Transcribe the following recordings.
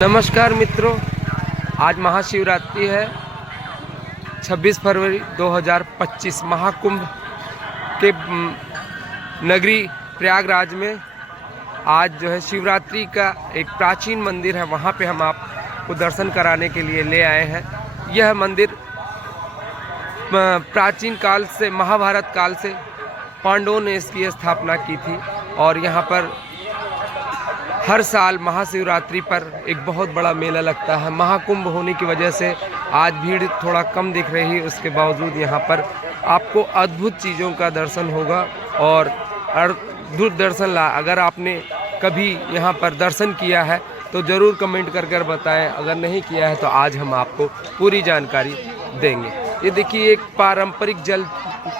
नमस्कार मित्रों, आज महाशिवरात्रि है। 26 फरवरी 2025 महाकुंभ के नगरी प्रयागराज में आज जो है शिवरात्रि का एक प्राचीन मंदिर है, वहाँ पे हम आपको दर्शन कराने के लिए ले आए हैं। यह मंदिर प्राचीन काल से, महाभारत काल से पांडवों ने इसकी स्थापना की थी और यहाँ पर हर साल महाशिवरात्रि पर एक बहुत बड़ा मेला लगता है। महाकुंभ होने की वजह से आज भीड़ थोड़ा कम दिख रही है, उसके बावजूद यहाँ पर आपको अद्भुत चीज़ों का दर्शन होगा और अद्भुत दर्शन अगर आपने कभी यहाँ पर दर्शन किया है तो ज़रूर कमेंट कर बताएं। अगर नहीं किया है तो आज हम आपको पूरी जानकारी देंगे। ये देखिए, एक पारंपरिक जल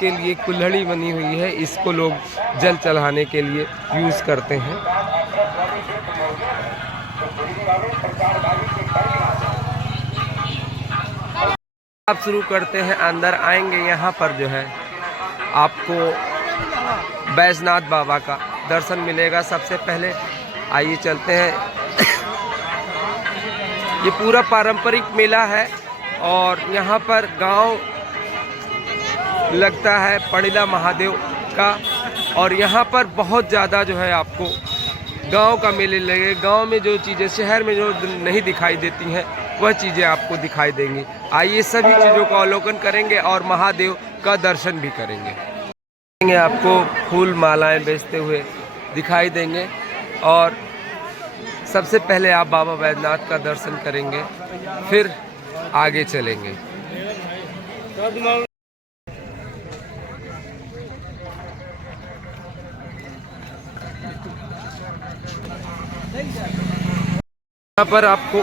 के लिए कुल्हड़ी बनी हुई है, इसको लोग जल चढ़ाने के लिए यूज़ करते हैं। आप शुरू करते हैं, अंदर आएंगे। यहाँ पर जो है आपको बैजनाथ बाबा का दर्शन मिलेगा। सबसे पहले आइए चलते हैं। ये पूरा पारंपरिक मेला है और यहाँ पर गांव लगता है पड़िला महादेव का, और यहाँ पर बहुत ज़्यादा जो है आपको गांव का मेले लगे। गांव में जो चीज़ें शहर में जो नहीं दिखाई देती हैं वह चीज़ें आपको दिखाई देंगी। आइए सभी चीज़ों का अवलोकन करेंगे और महादेव का दर्शन भी करेंगे। आपको फूल मालाएं बेचते हुए दिखाई देंगे और सबसे पहले आप बाबा बैजनाथ का दर्शन करेंगे, फिर आगे चलेंगे। यहाँ पर आपको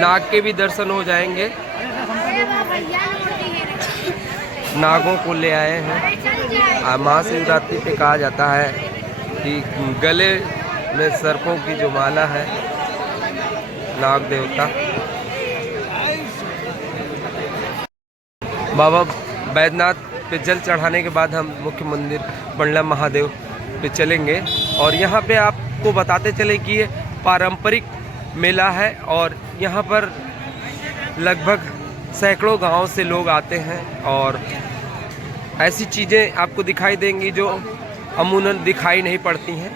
नाग के भी दर्शन हो जाएंगे। नागों को ले आए हैं। महाशिवरात्रि पे कहा जाता है कि गले में सर्पों की जो माला है, नाग देवता बाबा बैजनाथ पे जल चढ़ाने के बाद हम मुख्य मंदिर पड़िला महादेव पे चलेंगे। और यहाँ पे आपको बताते चले कि ये पारंपरिक मेला है और यहाँ पर लगभग सैकड़ों गांव से लोग आते हैं और ऐसी चीज़ें आपको दिखाई देंगी जो अमूमन दिखाई नहीं पड़ती हैं,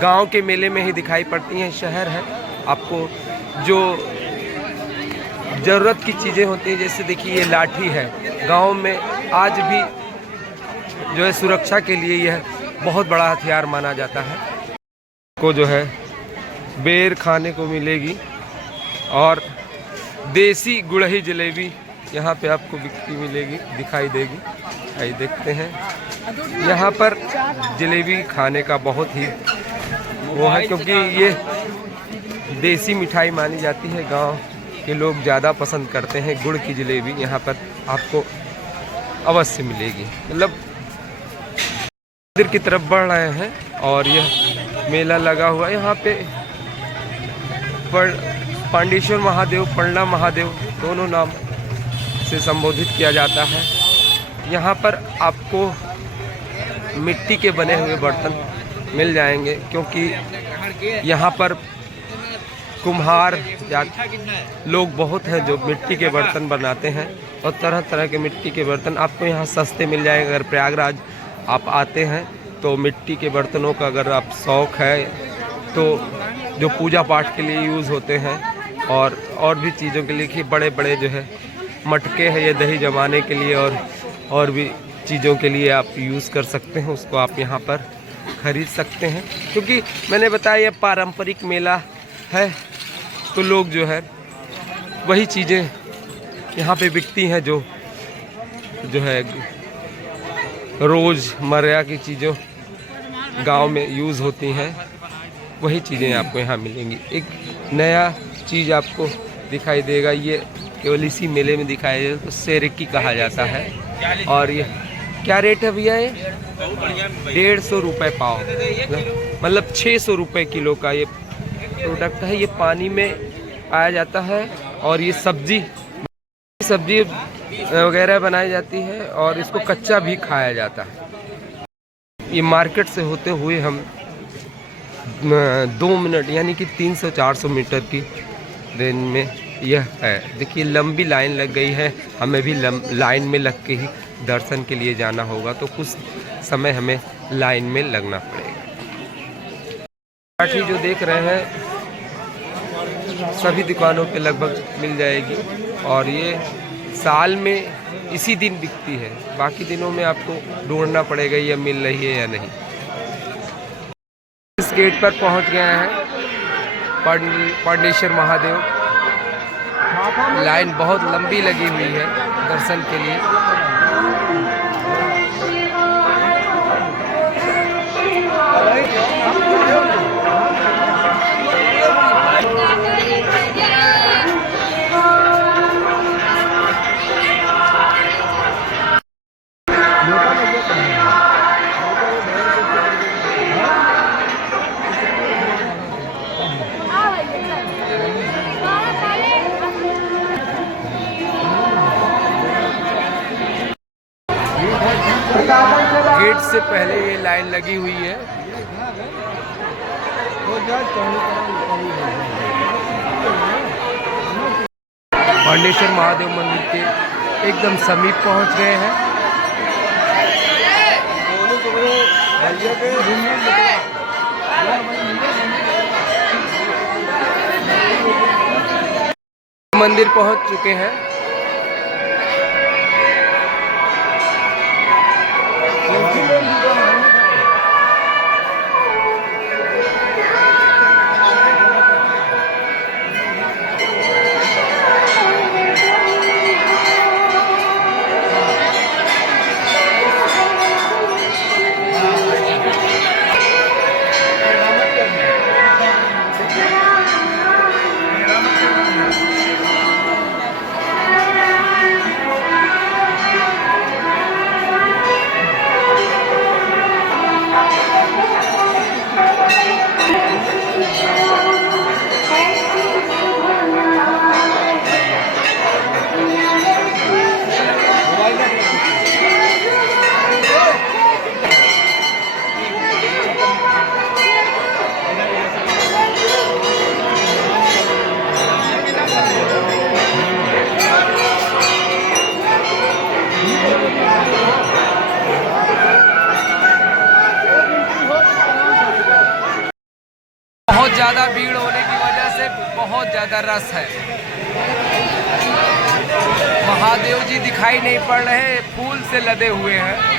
गांव के मेले में ही दिखाई पड़ती हैं। शहर है, आपको जो ज़रूरत की चीज़ें होती हैं, जैसे देखिए ये लाठी है, गांव में आज भी जो है सुरक्षा के लिए यह बहुत बड़ा हथियार माना जाता है। को जो है बेर खाने को मिलेगी और देसी गुड़ही जलेबी यहाँ पे आपको बिकती मिलेगी, दिखाई देगी। आइए देखते हैं। यहाँ पर जलेबी खाने का बहुत ही वो है, क्योंकि ये देसी मिठाई मानी जाती है। गांव के लोग ज़्यादा पसंद करते हैं गुड़ की जलेबी। यहाँ पर आपको अवश्य मिलेगी। मतलब मंदिर की तरफ बढ़ रहे हैं और यह मेला लगा हुआ है। यहाँ पे पांडेश्वर महादेव, पड़िला महादेव दोनों नाम से संबोधित किया जाता है। यहाँ पर आपको मिट्टी के बने हुए बर्तन मिल जाएंगे, क्योंकि यहाँ पर कुम्हार या लोग बहुत हैं जो मिट्टी के बर्तन बनाते हैं और तरह तरह के मिट्टी के बर्तन आपको यहाँ सस्ते मिल जाएंगे। अगर प्रयागराज आप आते हैं तो मिट्टी के बर्तनों का अगर आप शौक़ है तो जो पूजा पाठ के लिए यूज़ होते हैं और भी चीज़ों के लिए, कि बड़े बड़े जो है मटके हैं ये दही जमाने के लिए और भी चीज़ों के लिए आप यूज़ कर सकते हैं, उसको आप यहाँ पर ख़रीद सकते हैं। क्योंकि मैंने बताया ये पारंपरिक मेला है तो लोग जो है वही चीज़ें यहाँ पे बिकती हैं जो है रोज़मर्रा की चीज़ों गांव में यूज़ होती हैं, वही चीज़ें आपको यहाँ मिलेंगी। एक नया चीज़ आपको दिखाई देगा, ये केवल इसी मेले में दिखाया जाए तो सेरेकी कहा जाता है। और ये क्या रेट है भैया? ये 150 रुपये पाव, मतलब 600 रुपये किलो का ये प्रोडक्ट है। ये पानी में पाया जाता है और ये सब्जी वगैरह बनाई जाती है और इसको कच्चा भी खाया जाता है। ये मार्केट से होते हुए हम 2 मिनट यानी कि 300-400 मीटर की दिन में यह है। देखिए लंबी लाइन लग गई है, हमें भी लाइन में लग के ही दर्शन के लिए जाना होगा, तो कुछ समय हमें लाइन में लगना पड़ेगा। काठी जो देख रहे हैं सभी दुकानों पे लगभग मिल जाएगी, और ये साल में इसी दिन बिकती है, बाकी दिनों में आपको ढूंढना पड़ेगा ये मिल रही है या नहीं। इस गेट पर पहुंच गए हैं पांडेश्वर महादेव। लाइन बहुत लंबी लगी हुई है दर्शन के लिए। गेट से पहले ये लाइन लगी हुई है। पांडेश्वर महादेव मंदिर के एकदम समीप पहुंच गए हैं। मंदिर पहुंच चुके हैं। बहुत ज़्यादा भीड़ होने की वजह से बहुत ज़्यादा रस है। महादेव जी दिखाई नहीं पड़ रहे, फूल से लदे हुए हैं।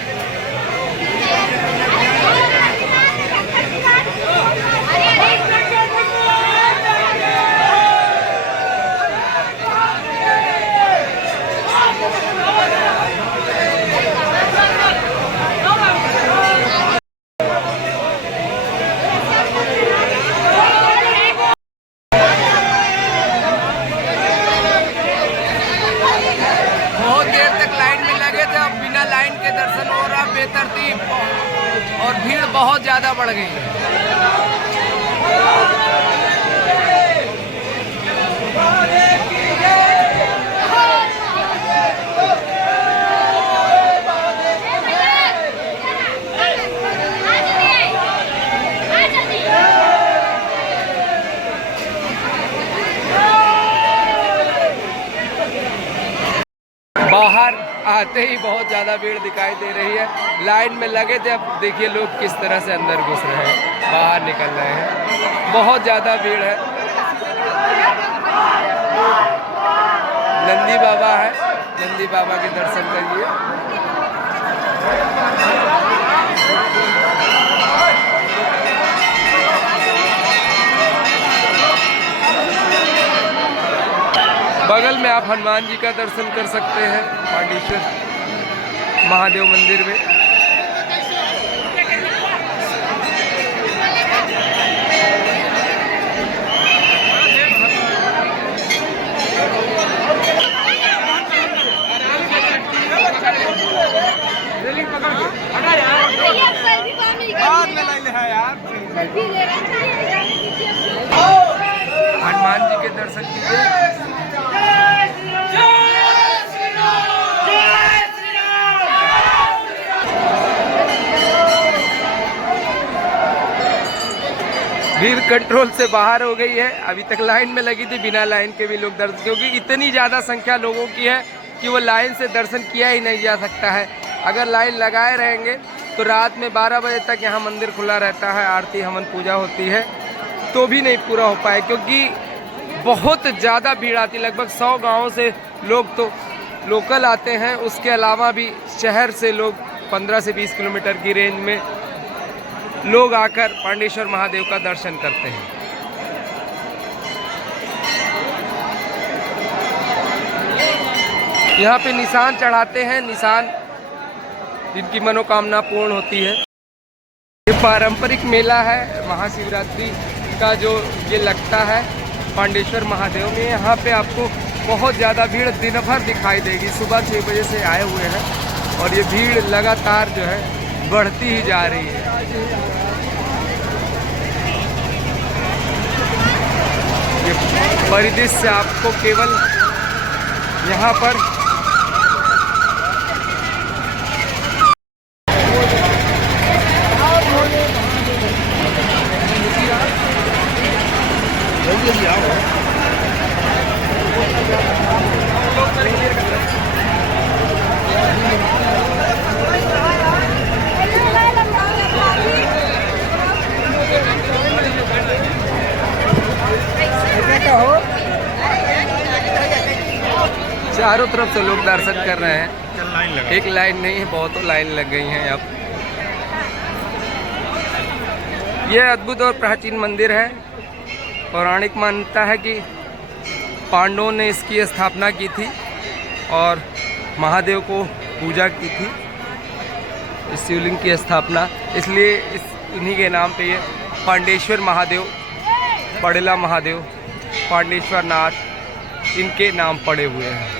लाइन के दर्शन हो रहा बेतरतीब, और भीड़ बहुत ज़्यादा बढ़ गई है। बाहर आते ही बहुत ज़्यादा भीड़ दिखाई दे रही है। लाइन में लगे थे, अब देखिए लोग किस तरह से अंदर घुस रहे हैं, बाहर निकल रहे हैं। बहुत ज़्यादा भीड़ है। नंदी बाबा है, नंदी बाबा के दर्शन करिए। बगल में आप हनुमान जी का दर्शन कर सकते हैं पांडेश्वर महादेव मंदिर में। हनुमान जी के दर्शन कीजिए। भीड़ कंट्रोल से बाहर हो गई है। अभी तक लाइन में लगी थी, बिना लाइन के भी लोग दर्शन, क्योंकि इतनी ज़्यादा संख्या लोगों की है कि वो लाइन से दर्शन किया ही नहीं जा सकता है। अगर लाइन लगाए रहेंगे तो रात में 12 बजे तक यहाँ मंदिर खुला रहता है, आरती हवन पूजा होती है, तो भी नहीं पूरा हो पाए, क्योंकि बहुत ज़्यादा भीड़ आती है। लगभग 100 गाँवों से लोग तो लोकल आते हैं, उसके अलावा भी शहर से लोग 15 से 20 किलोमीटर की रेंज में लोग आकर पांडेश्वर महादेव का दर्शन करते हैं। यहाँ पे निशान चढ़ाते हैं, निशान जिनकी मनोकामना पूर्ण होती है। ये पारंपरिक मेला है महाशिवरात्रि का जो ये लगता है पांडेश्वर महादेव में। यहाँ पे आपको बहुत ज़्यादा भीड़ दिन भर दिखाई देगी। सुबह 6 बजे से आए हुए हैं और ये भीड़ लगातार जो है बढ़ती ही जा रही है। ये परिदृश्य आपको केवल यहाँ पर चारों तरफ से लोग दर्शन कर रहे हैं। एक लाइन नहीं है, बहुत लाइन लग गई हैं अब। यह अद्भुत और प्राचीन मंदिर है। पौराणिक मान्यता है कि पांडवों ने इसकी स्थापना की थी और महादेव को पूजा की थी, इस शिवलिंग की स्थापना, इसलिए इन्हीं के नाम पे ये पांडेश्वर महादेव, पड़ेला महादेव, पांडेश्वर नाथ इनके नाम पड़े हुए हैं।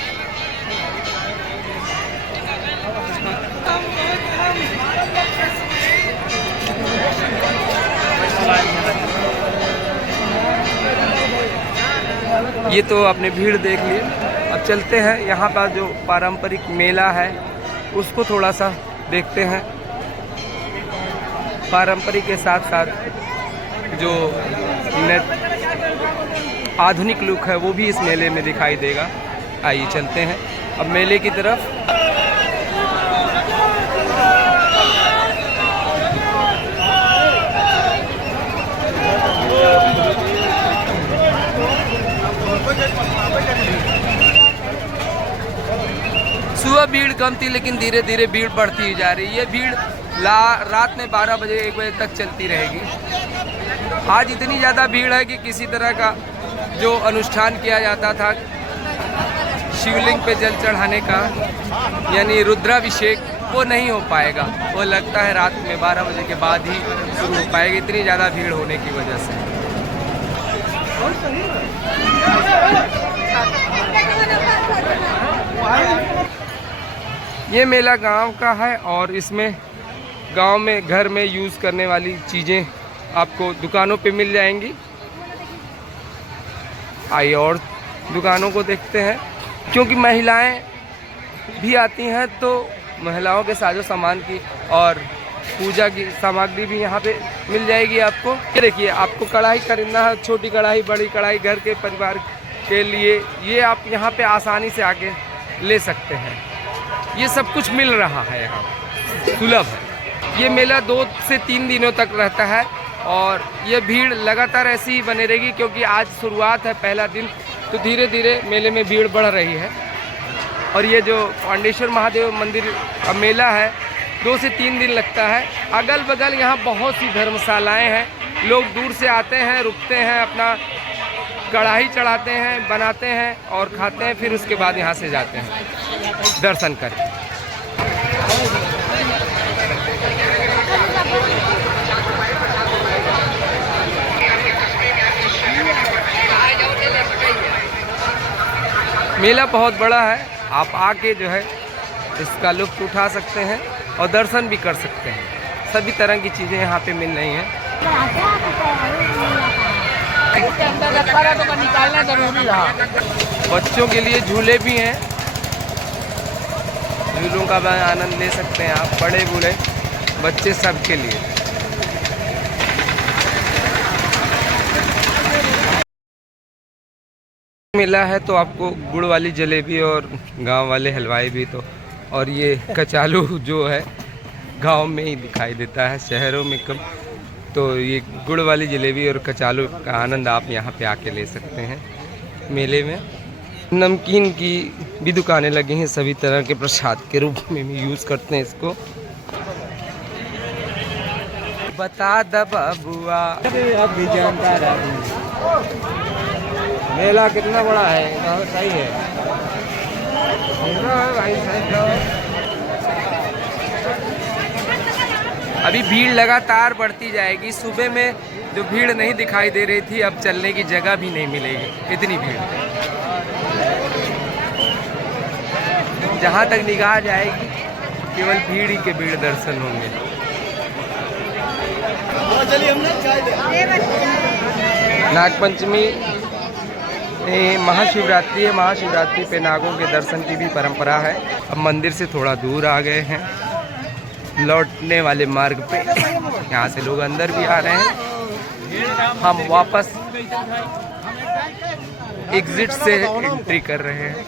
ये तो आपने भीड़ देख ली। अब चलते हैं यहाँ का जो पारंपरिक मेला है उसको थोड़ा सा देखते हैं। पारंपरिक के साथ साथ जो आधुनिक लुक है वो भी इस मेले में दिखाई देगा। आइए चलते हैं अब मेले की तरफ। सुबह भीड़ कम थी लेकिन धीरे धीरे भीड़ बढ़ती ही जा रही है। ये भीड़ रात में 12 बजे 1 बजे तक चलती रहेगी। आज इतनी ज़्यादा भीड़ है कि किसी तरह का जो अनुष्ठान किया जाता था शिवलिंग पे जल चढ़ाने का, यानी रुद्राभिषेक, वो नहीं हो पाएगा। वो लगता है रात में 12 बजे के बाद ही शुरू हो पाएगा, इतनी ज़्यादा भीड़ होने की वजह से। ये मेला गांव का है और इसमें गांव में घर में यूज़ करने वाली चीज़ें आपको दुकानों पे मिल जाएंगी। आइए और दुकानों को देखते हैं, क्योंकि महिलाएं भी आती हैं तो महिलाओं के साजो सामान की और पूजा की सामग्री भी यहाँ पे मिल जाएगी आपको। ये देखिए, आपको कढ़ाई खरीदना है, छोटी कढ़ाई, बड़ी कढ़ाई, घर के परिवार के लिए, ये आप यहाँ पे आसानी से आके ले सकते हैं। ये सब कुछ मिल रहा है यहाँ, सुलभ है। ये मेला 2 से 3 दिनों तक रहता है और ये भीड़ लगातार ऐसी ही बनी रहेगी, क्योंकि आज शुरुआत है, पहला दिन, तो धीरे धीरे मेले में भीड़ बढ़ रही है। और ये जो पांडेश्वर महादेव मंदिर का मेला है 2 से 3 दिन लगता है। अगल बगल यहाँ बहुत सी धर्मशालाएँ हैं, लोग दूर से आते हैं, रुकते हैं, अपना कढ़ाई चढ़ाते हैं, बनाते हैं और खाते हैं, फिर उसके बाद यहाँ से जाते हैं दर्शन करके। मेला बहुत बड़ा है, आप आके जो है इसका लुत्फ उठा सकते हैं और दर्शन भी कर सकते हैं। सभी तरह की चीज़ें यहाँ पे मिल रही हैं। बच्चों के लिए झूले भी हैं, झूलों का आनंद ले सकते हैं आप, बड़े बूढ़े बच्चे सब के लिए। मिला है तो आपको गुड़ वाली जलेबी और गांव वाले हलवाई भी तो, और ये कचालू जो है गांव में ही दिखाई देता है, शहरों में कम। तो ये गुड़ वाली जलेबी और कचालू का आनंद आप यहाँ पे आके ले सकते हैं मेले में। नमकीन की भी दुकानें लगी हैं, सभी तरह के प्रसाद के रूप में भी यूज़ करते हैं इसको। बता द बबुआ अब भी जानता रहा, मेला कितना बड़ा है, बहुत सही है भाई साहब। अभी भीड़ लगातार बढ़ती जाएगी। सुबह में जो भीड़ नहीं दिखाई दे रही थी, अब चलने की जगह भी नहीं मिलेगी, इतनी भीड़। जहाँ तक निगाह जाएगी केवल भीड़ ही के भीड़ दर्शन होंगे। नागपंचमी महाशिवरात्रि है, महाशिवरात्रि पे नागों के दर्शन की भी परंपरा है। अब मंदिर से थोड़ा दूर आ गए हैं, लौटने वाले मार्ग पे यहाँ से लोग अंदर भी आ रहे हैं। हम वापस एग्जिट से एंट्री कर रहे हैं,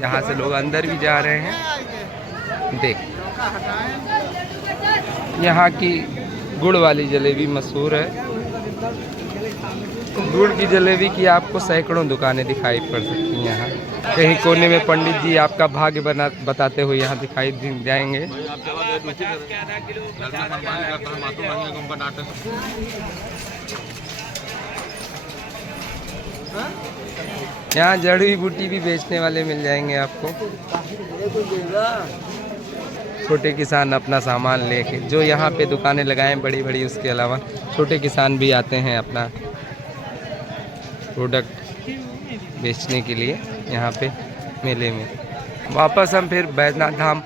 यहाँ से लोग अंदर भी जा रहे हैं। देख, यहाँ की गुड़ वाली जलेबी मशहूर है। गुड़ की जलेबी की आपको सैकड़ों दुकानें दिखाई पड़ सकती हैं यहाँ। कहीं कोने में पंडित जी आपका भाग्य बताते हुए यहाँ दिखाई जाएंगे। यहाँ जड़ी बूटी भी बेचने वाले मिल जाएंगे आपको। छोटे किसान अपना सामान लेके, जो यहाँ पे दुकानें लगाएं बड़ी बड़ी, उसके अलावा छोटे किसान भी आते हैं अपना प्रोडक्ट बेचने के लिए यहाँ पे मेले में। वापस हम फिर बैजनाथ धाम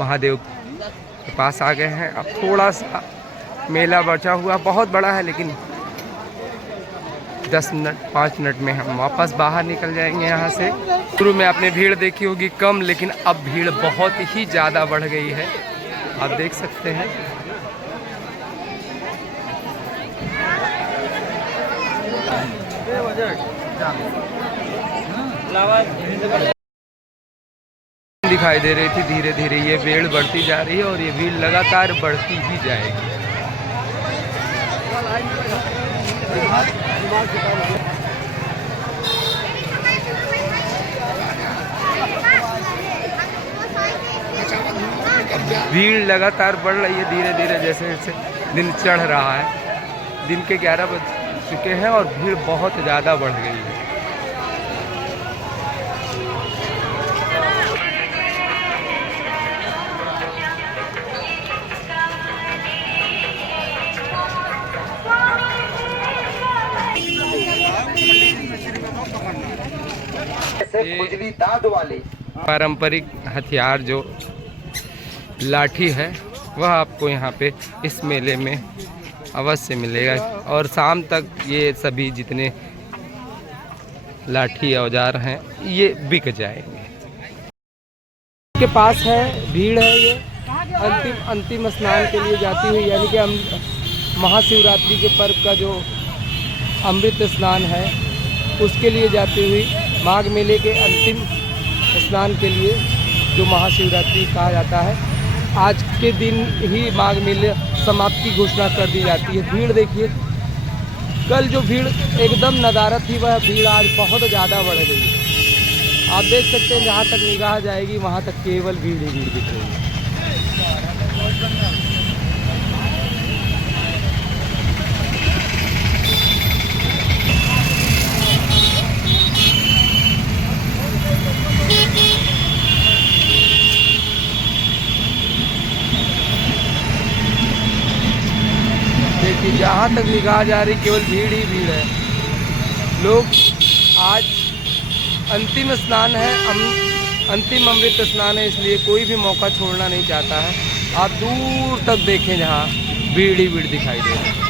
महादेव के पास आ गए हैं। अब थोड़ा सा मेला बचा हुआ, बहुत बड़ा है, लेकिन 10 मिनट 5 मिनट में हम वापस बाहर निकल जाएंगे यहाँ से। शुरू में आपने भीड़ देखी होगी कम, लेकिन अब भीड़ बहुत ही ज़्यादा बढ़ गई है, आप देख सकते हैं। दिखाई दे रही थी, धीरे धीरे ये भीड़ बढ़ती जा रही है और ये भीड़ लगातार बढ़ती ही जाएगी। भीड़ लगातार बढ़ रही है धीरे धीरे, जैसे जैसे दिन चढ़ रहा है। दिन के 11 बज चुके हैं और भीड़ बहुत ज़्यादा बढ़ गई है। पारंपरिक हथियार जो लाठी है वह आपको यहाँ पे इस मेले में अवश्य मिलेगा, और शाम तक ये सभी जितने लाठी औजार हैं ये बिक जाएंगे। के पास है भीड़ है, ये अंतिम स्नान के लिए जाती हुई, यानी कि हम महाशिवरात्रि के पर्व का जो अमृत स्नान है उसके लिए जाती हुई माघ मेले के अंतिम स्नान के लिए, जो महाशिवरात्रि कहा जाता है, आज के दिन ही माघ मेले समाप्ति घोषणा कर दी जाती है। भीड़ देखिए, कल जो भीड़ एकदम नदारद थी वह भीड़ आज बहुत ज़्यादा बढ़ गई है। आप देख सकते हैं जहाँ तक निगाह जाएगी वहाँ तक केवल भीड़ ही भीड़ दिख रही है। देखिए जहाँ तक निगाह जा रही केवल भीड़ ही भीड़ है। लोग आज अंतिम स्नान है, अंतिम अमृत स्नान है, इसलिए कोई भी मौका छोड़ना नहीं चाहता है। आप दूर तक देखें जहाँ भीड़ ही भीड़ दिखाई दे रही है।